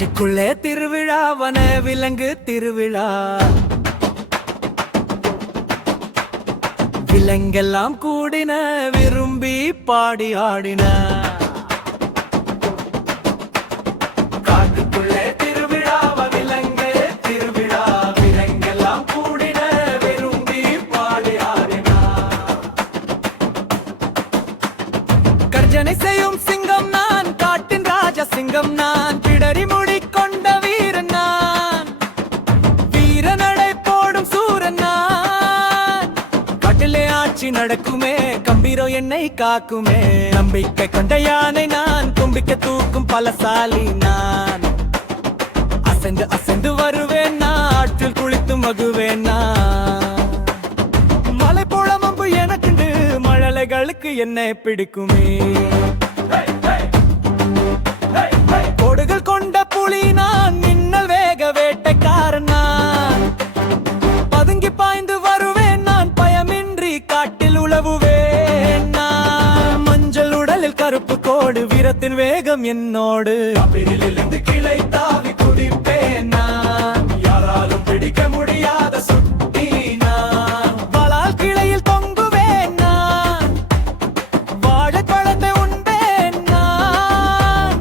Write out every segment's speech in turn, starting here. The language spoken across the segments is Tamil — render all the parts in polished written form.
காட்டுக்குள்ளே திருவிழா, வன விலங்கு திருவிழா. விலங்கெல்லாம் கூடின, விரும்பி பாடி ஆடின. காட்டுக்குள்ளே திருவிழா, விலங்கு திருவிழா. விலங்கெல்லாம் கூடின, விரும்பி பாடி ஆடின. கர்ஜனை செய்யும் சிங்கம் நான், காட்டின் ராஜா சிங்கம் நான். பிடரி முடி கொண்ட வீரன் நான், வீரநடை போடும் சூரன் நான். காட்டிலே ஆட்சி நடக்குமே, கம்பீரம் என்னை காக்குமே. நம்பிக்கை கொண்ட யானை நான், தும்பிக்கை தூக்கும் பலசாலி நான். அசைந்து அசைந்து வருவேன் நான், ஆற்றில் குளித்து மகுவேன் நான். மலை போல மம்பு எனக்குண்டு, மழலைகளுக்கு என்னை பிடிக்குமே. கோடுகள் கொண்ட புலி நான், மின்னல் வேக வேட்டைக்காரன் நான். பதுங்கி பாய்ந்து வருவேன் நான், பயமின்றி காட்டில் உழவுவேன் நான். மஞ்சள் உடலில் கருப்பு கோடு, வீரத்தின் வேகம் என்னோடு. அப்பிரிலிருந்து கிளை தாவி குதிப்பேன் நான், யாராலும் பிடிக்க முடியாத சுட்டி நான். வாளால் கிளையில் தொங்குவேன் நான், வாழைப்பழத்தை உண்பேன் நான்.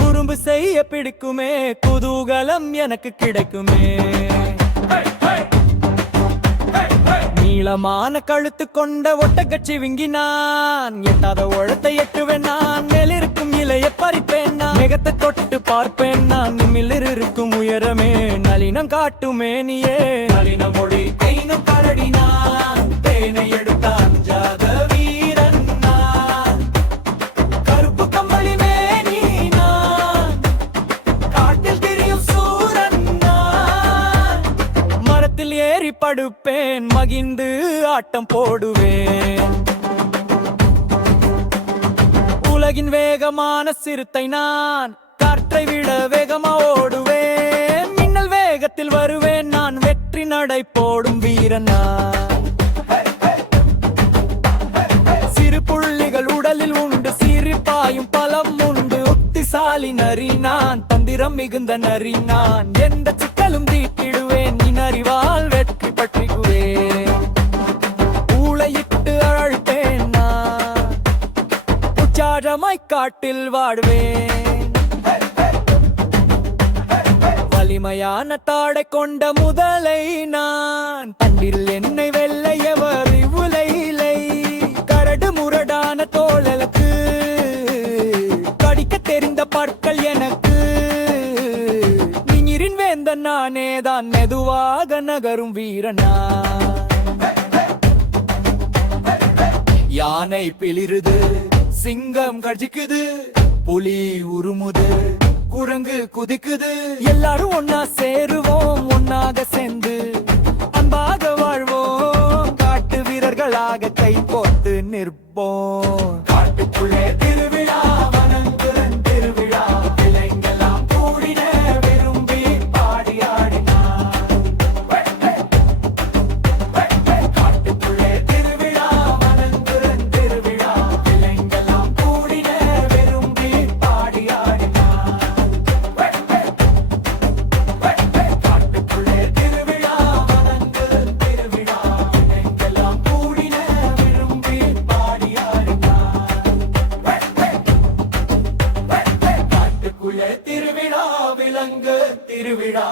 குறும்பு செய்ய பிடிக்குமே, குதூகலம் எனக்கு கிடைக்குமே. நீளமான கழுத்து கொண்ட ஒட்டகச்சி விங்கினான், எட்டாத உழத்தை எட்டுவேன் நான். மேலிருக்கும் இலைய பறிப்பேன் நான், மிகத்தை தொட்டு பார்ப்பேன் நான். நிமிலிர் இருக்கும் உயரமே, நளினம் காட்டுமே நீயே. நளின மொழி கைனும் கரடி நான், தேனை எடுத்த அஞ்சாத வீரன் நான். கருப்பு கம்பளி மேனி நான், காட்டில் திரியும் சூரன் நான். மரத்தில் ஏறி படுப்பேன், மகிழ்ந்து ஆட்டம் போடுவேன். உலகின் வேகமான சிறுத்தை நான், காற்றை விட வேகமா ஓடுவேன். மின்னல் வேகத்தில் வருவேன் நான், வெற்றி நடை போடும் வீரன் நான். சிறு புள்ளிகள் உடலில் உண்டு, சிரிப்பாயும் பலம் உண்டு. புத்திசாலி நரி நான், தந்திரம் மிகுந்த நரி நான். எந்த சிக்கலும் தீட்டிடுவேன், நீ அறிவால் வெற்றி பற்றிக்குவேன். ஊளையிட்டு அழைப்பேன் நான், உற்சாகமாய் காட்டில் வாடுவேன். வலிமையான தாடை கொண்ட முதலை நான், தண்டில் என்னை வெள்ளையவர் உலையிலை. கரடு முரடான தோழலுக்கு, கடிக்க தெரிந்த பற்கள் எனக்கு. நீரின் வேந்தன் நானேதான், மெதுவாக நகரும் வீரனா. யானை பிளிருது, சிங்கம் கர்ஜிக்குது, புலி உருமுது, குரங்கு குதிக்குது. எல்லாரும் ஒன்னா சேருவோம், ஒன்னாக சேர்ந்து அன்பாக வாழ்வோம். காட்டு வீரர்களாக கை கோர்த்து நிற்போம். காட்டுக்குள்ளே திருவிழா, வனங்குரன் திருவிழா. விலங்கெல்லாம் கூடின, விரும்பி பாடி ஆடினார். காட்டுக்குள்ளே திருவிழா, வனங்குரன் திருவிழா. விலங்கெல்லாம் கூடின, விரும்பி பாடி ஆடினார். காட்டுக்குள்ளே திருவிழா, வனங்குரன் திருவிழா. விலங்கெல்லாம் கூடின, விரும்பி பாடி ஆடினார். காட்டுக்குள்ளே திருவிழா, விலங்கு திருவிழா.